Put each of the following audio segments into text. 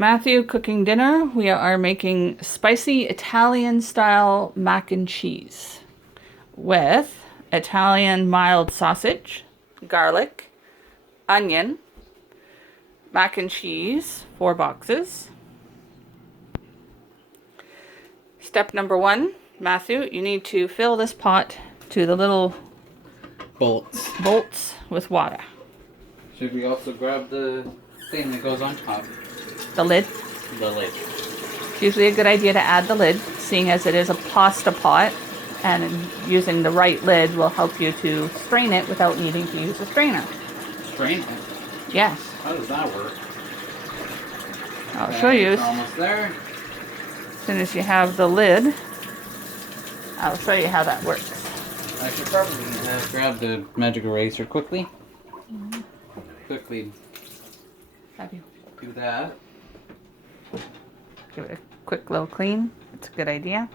Matthew cooking dinner. We are making spicy Italian style mac and cheese with Italian mild sausage, garlic, onion, mac and cheese, 4 boxes. Step number 1, Matthew, you need to fill this pot to the little bolts with water. Should we also grab the thing that goes on top? The lid. The lid. It's usually a good idea to add the lid, seeing as it is a pasta pot, and using the right lid will help you to strain it without needing to use a strainer. Strain it? Yes. How does that work? I'll show you. It's almost there. As soon as you have the lid, I'll show you how that works. I should probably grab the magic eraser quickly. Quickly Have you do that. give it a quick little clean? It's a good idea.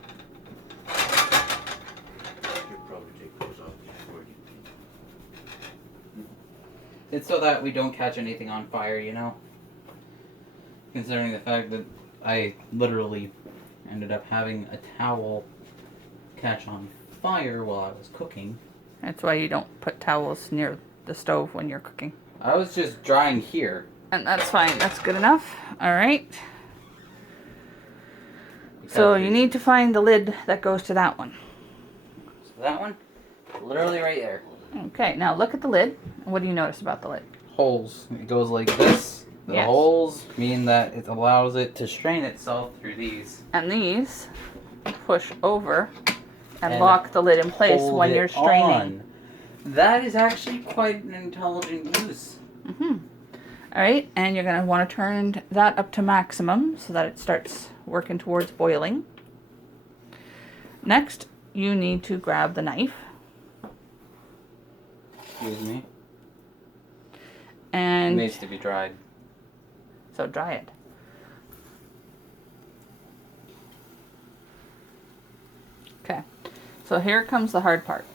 It's so that we don't catch anything on fire, you know? Considering the fact that I literally ended up having a towel catch on fire while I was cooking. That's why you don't put towels near the stove when you're cooking. I was just drying here. And that's fine. That's good enough. All right. So you need to find the lid that goes to that one. So that one, literally right there. Okay, now look at the lid. What do you notice about the lid? Holes. It goes like this. The Yes. holes mean that it allows it to strain itself through these. And these push over and And lock the lid in place Hold when it you're straining. on. That is actually quite an intelligent use. All right, and you're going to want to turn that up to maximum so that it starts working towards boiling. Next, you need to grab the knife Excuse me. It and needs to be dried. so dry it. Okay, so here comes the hard part.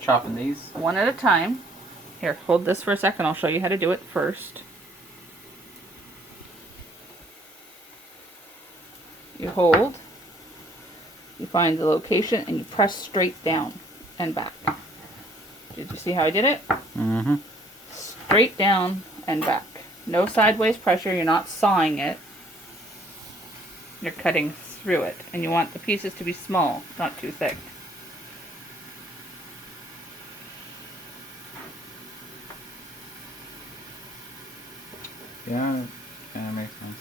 Chopping these. One at a time. Here, hold this for a second. I'll show you how to do it first. You hold, you find the location, and you press straight down and back. Did you see how I did it? Mm-hmm. Straight down and back. No sideways pressure. You're not sawing it. You're cutting through it. And you want the pieces to be small, not too thick. Yeah, kind of makes sense.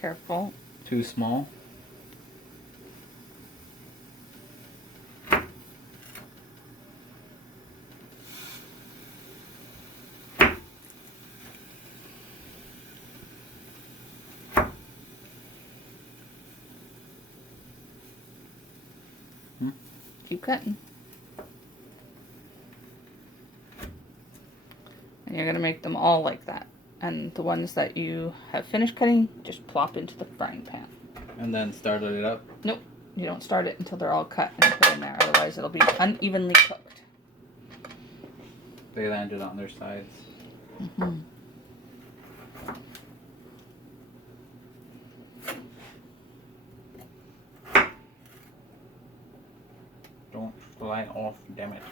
Careful. Too small. Keep cutting. And you're going to make them all like that. And the ones that you have finished cutting, just plop into the frying pan. And then started it up. Nope, you don't start it until they're all cut and put in there. Otherwise, it'll be unevenly cooked. They landed on their sides. Don't fly off, damn it.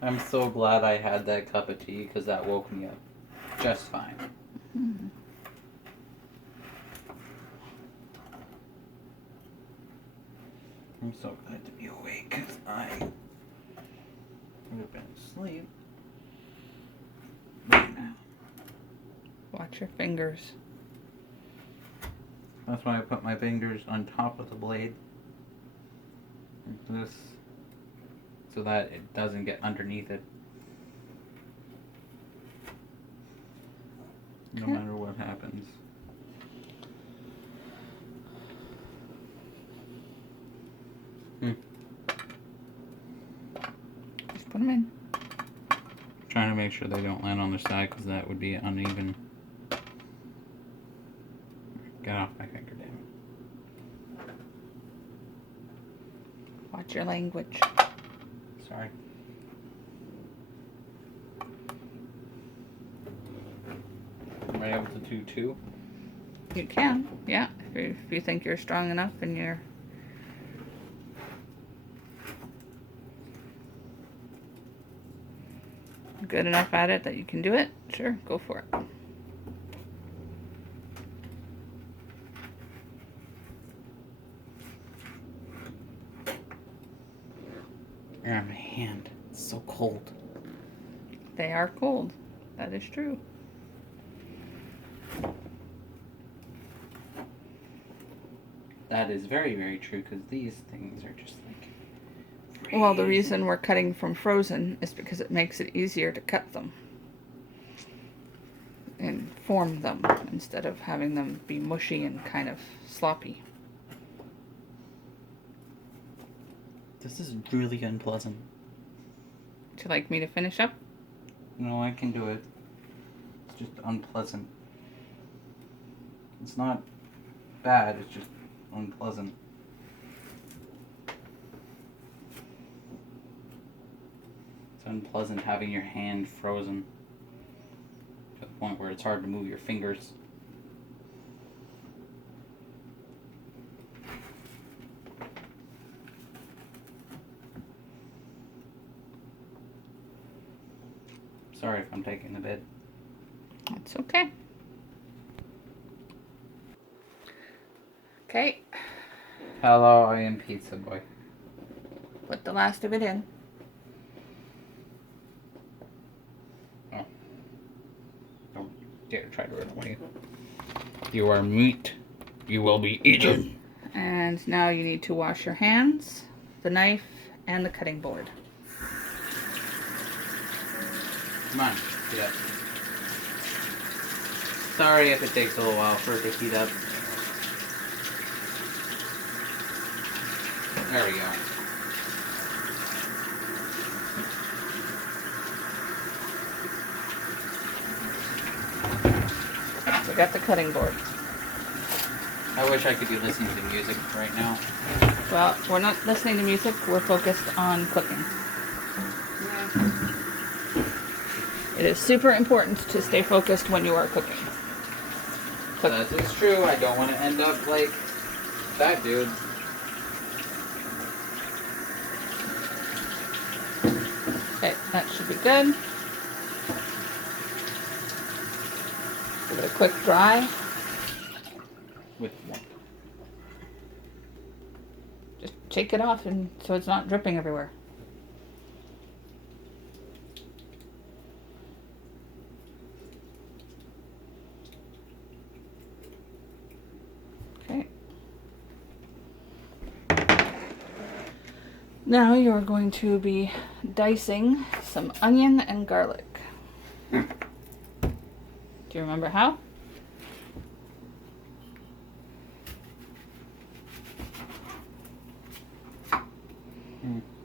I'm so glad I had that cup of tea because that woke me up just fine. I'm so glad to be awake because I would have been asleep right now. Watch your fingers. That's why I put my fingers on top of the blade. Like this. So that it doesn't get underneath it. No matter what happens. happens. Just put them in. Trying to make sure they don't land on their side because that would be uneven. Get off my finger, damn it. Watch your language. Sorry. Am I able to do 2? You can, yeah. If you think you're strong enough and you're good enough at it that you can do it, sure, go for it. Yeah, my hand. It's so cold. They are cold. That is true. That is very, very true because these things are just like. Well, the freezing. reason we're cutting from frozen is because it makes it easier to cut them and form them instead of having them be mushy and kind of sloppy. This is really unpleasant. Would you like me to finish up? No, I can do it. It's just unpleasant. It's not bad, it's just unpleasant. It's unpleasant having your hand frozen to the point where it's hard to move your fingers. Sorry if I'm taking the bid. That's okay. Okay, Hello, I am Pizza Boy. put the last of it in. Don't dare try to run away. You are meat. You will be eaten. And now you need to wash your hands, the knife, and the cutting board. Come on, get up. Sorry if it takes a little while for it to heat up. There we go. We got the cutting board. I wish I could be listening to music right now. Well, we're not listening to music, we're focused on cooking. It is super important to stay focused when you are cooking. That is true. I don't want to end up like that dude. Okay, that should be good. Give it a quick dry. With what? Just shake it off and so it's not dripping everywhere. Okay. Now you are going to be dicing some onion and garlic. Do you remember how?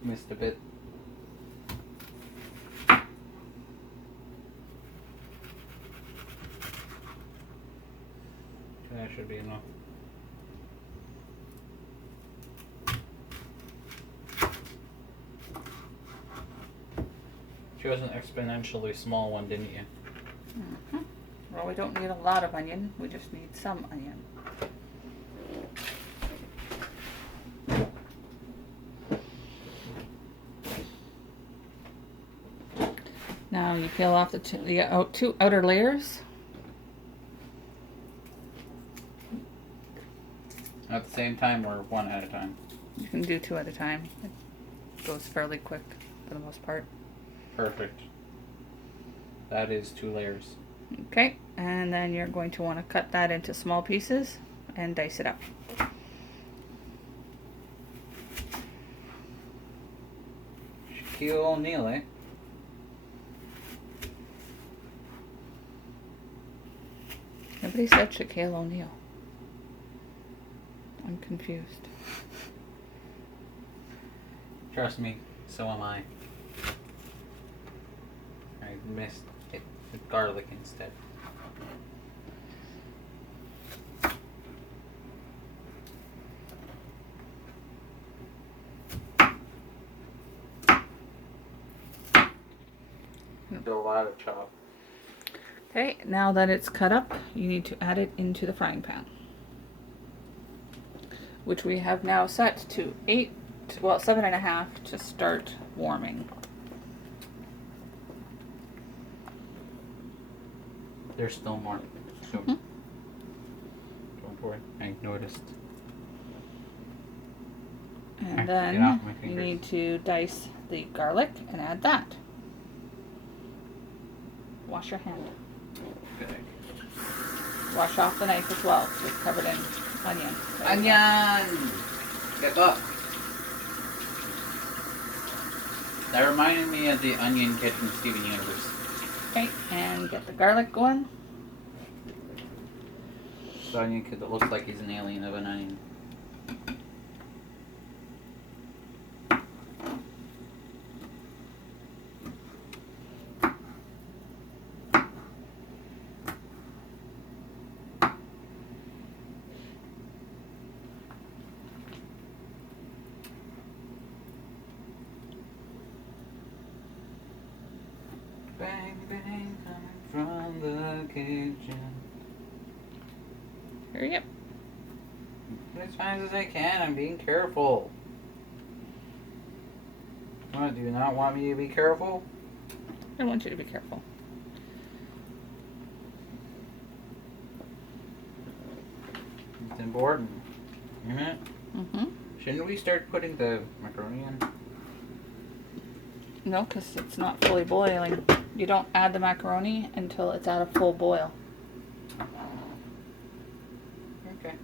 Missed a bit. That should be enough. Chose an exponentially small one, didn't you? Mm-hmm. Well, we don't need a lot of onion, we just need some onion. Now you peel off the two outer layers. At the same time or one at a time? You can do two at a time. It goes fairly quick for the most part. Perfect. That is 2 layers. Okay, and then you're going to want to cut that into small pieces and dice it up. Shaquille O'Neal, eh? Nobody said Shaquille O'Neal. I'm confused. Trust me, so am I. I missed it with garlic instead. A lot of chop. Okay, now that it's cut up, you need to add it into the frying pan, which we have now set to 7.5 to start warming. There's still more. So, Mhm. don't worry, I noticed. And Okay, then get off my you fingers. need to dice the garlic and add that. Wash your hand. Good. Wash off the knife as well, because it's covered in onion. Onion! Get up! That reminded me of the onion kid from Steven Universe. Okay, and get the garlic going. The onion kid that looks like he's an alien of an onion. Bang, bang, coming from the kitchen. Hurry up. As fast as I can, I'm being careful. What, do you not want me to be careful? I want you to be careful. It's important, isn't it? Mm-hmm. Shouldn't we start putting the macaroni in? No, because it's not fully boiling. You don't add the macaroni until it's at a full boil. Okay.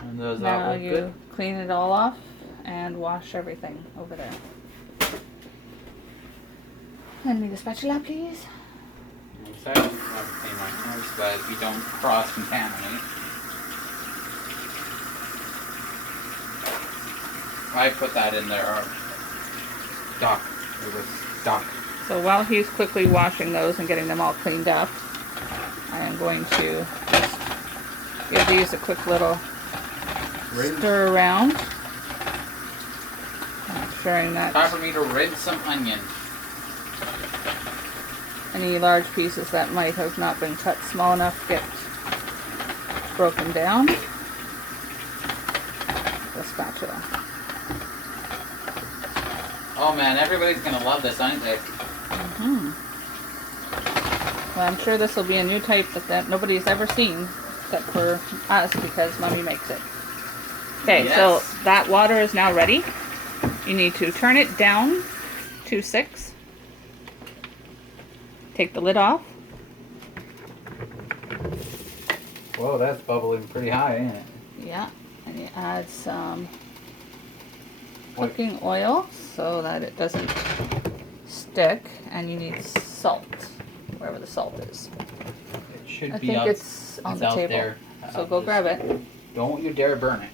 And does that Now look you good? clean it all off and wash everything over there. Hand me the spatula, please. I'm excited to have to clean my hands so that we don't cross-contaminate. I put that in there. Duck. It was duck. So while he's quickly washing those and getting them all cleaned up, I am going to just give these a quick little stir around. Ensuring Time that for me to rinse some onion. any large pieces that might have not been cut small enough get broken down with the spatula. Oh man, everybody's gonna love this, aren't they? Hmm. Well, I'm sure this will be a new type that nobody's ever seen except for us because Mommy makes it. Okay, Yes. so that water is now ready. You need to turn it down to 6. Take the lid off. Whoa, that's bubbling pretty high, ain't it? Yeah, and you add some Wait. cooking oil so that it doesn't stick, and you need salt, wherever the salt is. It should I be think out, it's on the out table. there. So go grab it. Don't you dare burn it.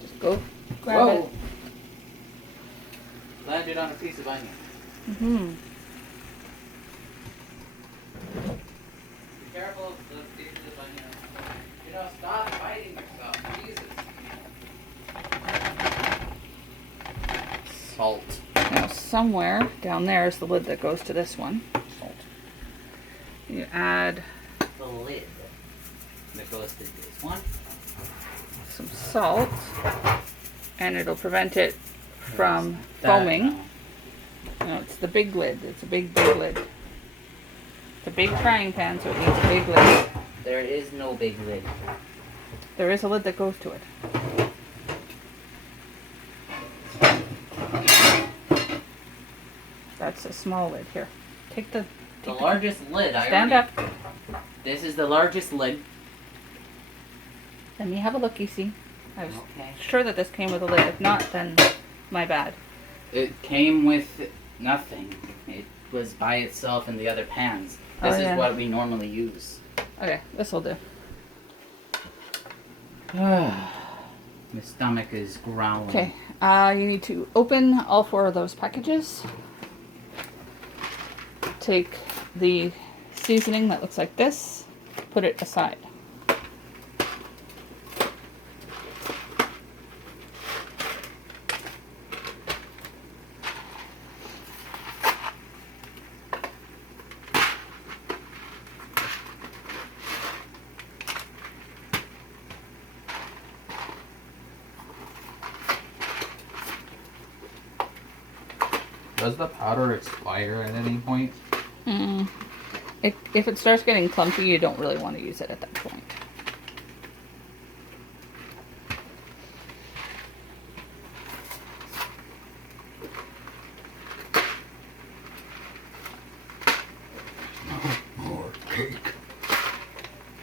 Just go grab it. Landed on a piece of onion. Mm-hmm. Be careful of the pieces of onion. You know, stop biting yourself. Jesus. Salt. Now somewhere down there is the lid that goes to this one. Salt. You add The lid that goes to this one. some salt, and it'll prevent it from That foaming. now. No, it's the big lid. It's a big lid. It's a big frying pan, so it needs a big lid. There is no big lid. There is a lid that goes to it. That's a small lid. Here, take the largest lid. stand up. This is the largest lid. Let me have a look, you see. I was Okay. sure that this came with a lid. If not, then my bad. It came with nothing. It was by itself in the other pans. Oh, This yeah. is what we normally use. Okay, this will do. My stomach is growling. Okay, you need to open all 4 of those packages. Take the seasoning that looks like this, put it aside. Does the powder expire at any point? If it starts getting clumpy, you don't really want to use it at that point. More cake.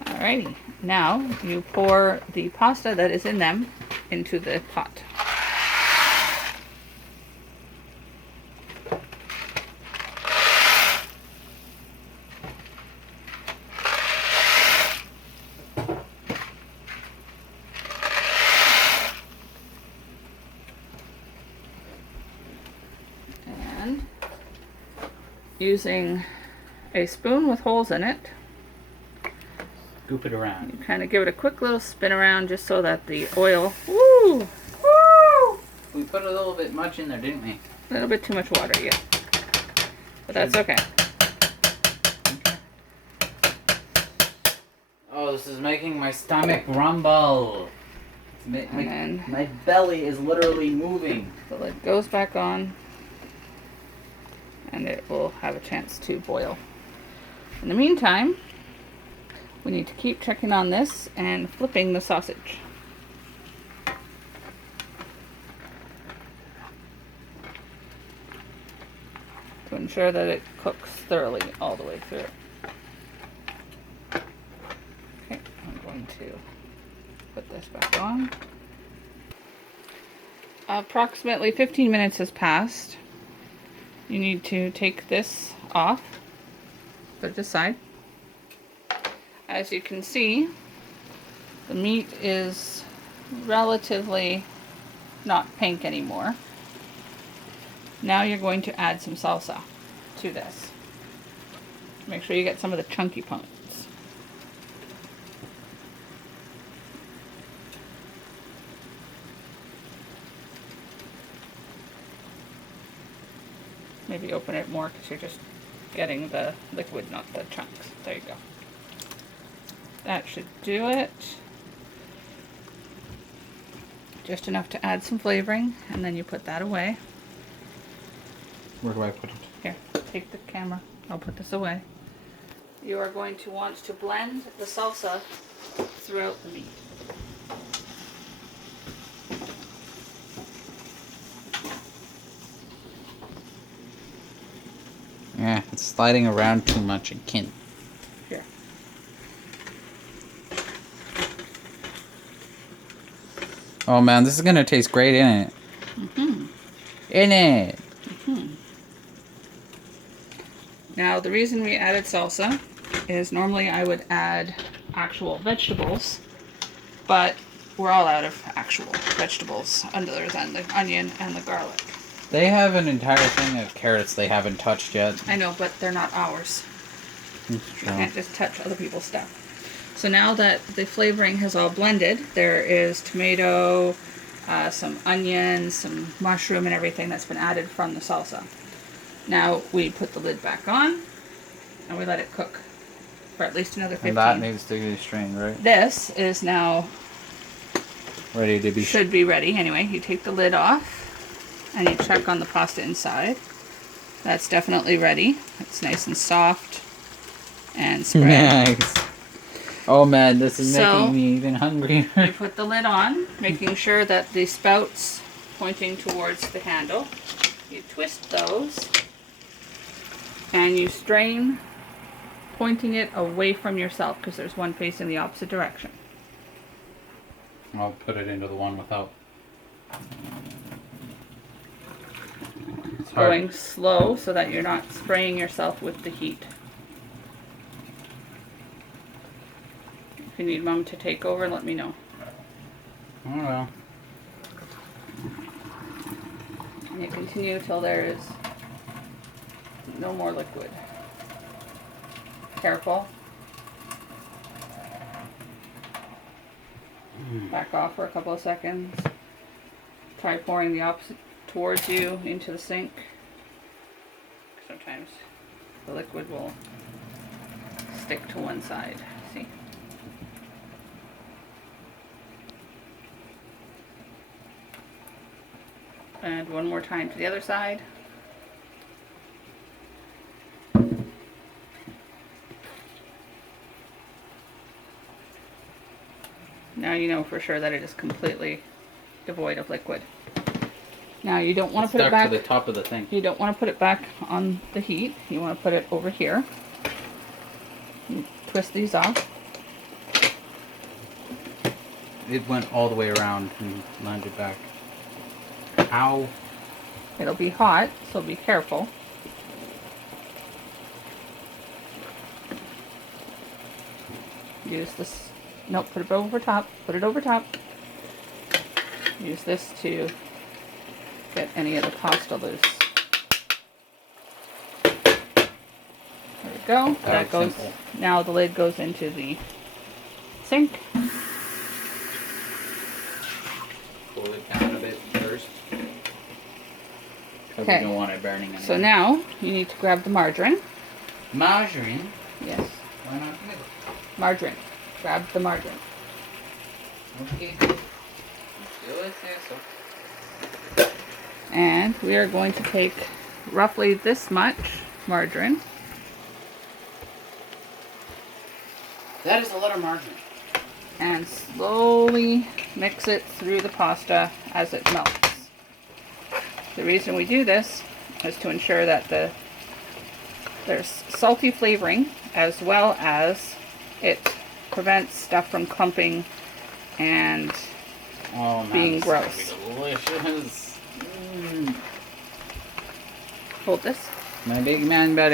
Alrighty, now you pour the pasta that is in them into the pot. And using a spoon with holes in it, Scoop it around. you kind of give it a quick little spin around just so that the oil, woo, woo, We put a little bit much in there, didn't we? a little bit too much water, yeah. But that's okay. Oh, this is making my stomach rumble. And My belly is literally moving. the lid goes back on and it will have a chance to boil. In the meantime, we need to keep checking on this and flipping the sausage. To ensure that it cooks thoroughly all the way through. Okay, I'm going to put this back on. Approximately 15 minutes has passed. You need to take this off, put it aside. As you can see, the meat is relatively not pink anymore. Now you're going to add some salsa to this. Make sure you get some of the chunky parts. Maybe open it more because you're just getting the liquid, not the chunks. There you go. That should do it. Just enough to add some flavoring, and then you put that away. Where do I put it? Here, take the camera. I'll put this away. You are going to want to blend the salsa throughout the meat. Yeah, it's sliding around too much. I can't. Here. Oh man, this is gonna taste great in it. In it. Now, the reason we added salsa is normally I would add actual vegetables, but we're all out of actual vegetables other than the onion and the garlic. They have an entire thing of carrots they haven't touched yet. I know, but they're not ours. That's You true. can't just touch other people's stuff. So now that the flavoring has all blended, there is tomato, some onions, some mushroom, and everything that's been added from the salsa. Now we put the lid back on, and we let it cook for at least another 15. And that needs to be strained, right? This is now Ready to be. should be ready. Anyway, you take the lid off, and you check on the pasta inside. That's definitely ready. It's nice and soft and spread. Nice. Oh man, this is So- making me even hungrier. You put the lid on, making sure that the spout's pointing towards the handle. You twist those, and you strain, pointing it away from yourself because there's one facing the opposite direction. I'll put it into the one without. hard. going slow so that you're not spraying yourself with the heat. If you need Mom to take over, let me know. Oh well. And you continue till there is no more liquid. Careful. Back off for a couple of seconds. Try pouring the opposite towards you into the sink. Sometimes the liquid will stick to one side. See? And one more time to the other side. Now you know for sure that it is completely devoid of liquid. Now you don't want to put it back to the top of the thing. You don't want to put it back on the heat. You want to put it over here. You twist these off. It went all the way around and landed back. Ow. It'll be hot, so be careful. Use this. Nope, put it over top. Put it over top. Use this to get any of the pasta loose. There we go. That goes. Simple. Now the lid goes into the sink. Cool it down a bit first. Because Okay. we don't want it burning. So now you need to grab the margarine. Margarine? Yes, Why not together? margarine. Grab the margarine. Okay. Let's do it. And we are going to take roughly this much margarine. That is a lot of margarine. And slowly mix it through the pasta as it melts. The reason we do this is to ensure that there's salty flavoring, as well as it prevents stuff from clumping and Oh, being that's gross. gonna be delicious. hold this. My big man buddy.